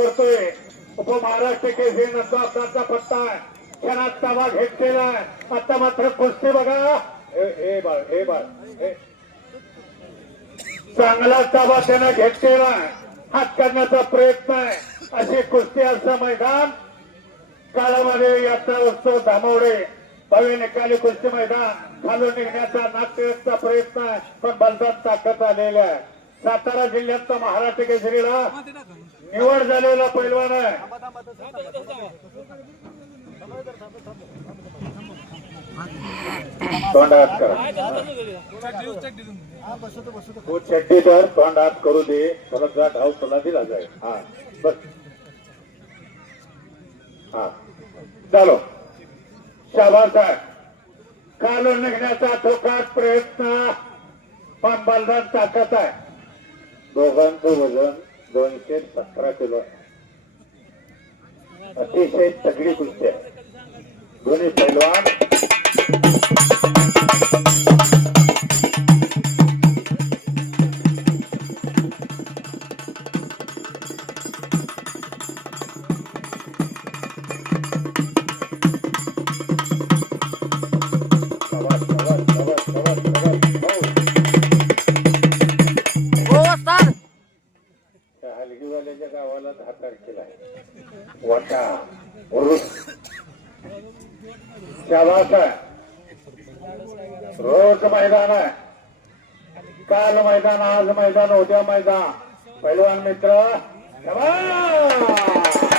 करतोय. उपमहाराष्ट्र केसरी नंदाचा पत्ता आहे. क्षणात ताबा घेतलेला आहे. आता मात्र कुस्ती बघा. हे बाळ चांगला ताबा त्यानं घेतलेला आहे. हात करण्याचा प्रयत्न आहे. अशी कुस्ती असं मैदान काळामध्ये यात्रा उत्सव धामवडे भव्य निकाली कुस्ती मैदान खालून निघण्याचा नाट्यचा प्रयत्न आहे. पण बलदात ताकद आलेला आहे. सातारा जिल्ह्याचा महाराष्ट्र केसरीला निवड झालेला पैलवान आहे. तोंड हात करा. तू चड्डी तर तोंड हात करू दे. परत जा धाव तुला दिला जाईल. हा बस. हा चालो. शाबास आहे. कालून निघण्याचा ठोकाट प्रयत्न पण बलदान ताकद आहे. दोघांचं वजन 217 किलो. अतिशय तगडी कुस्ती आहे. दोन्ही पैलवान हलगीवाल्याच्या गावाला 10 तारखेला आहे. वाटा शाबास आहे. रोज मैदान आहे. काल मैदान, आज मैदान, उद्या मैदान. पैलवान मित्र शाबास.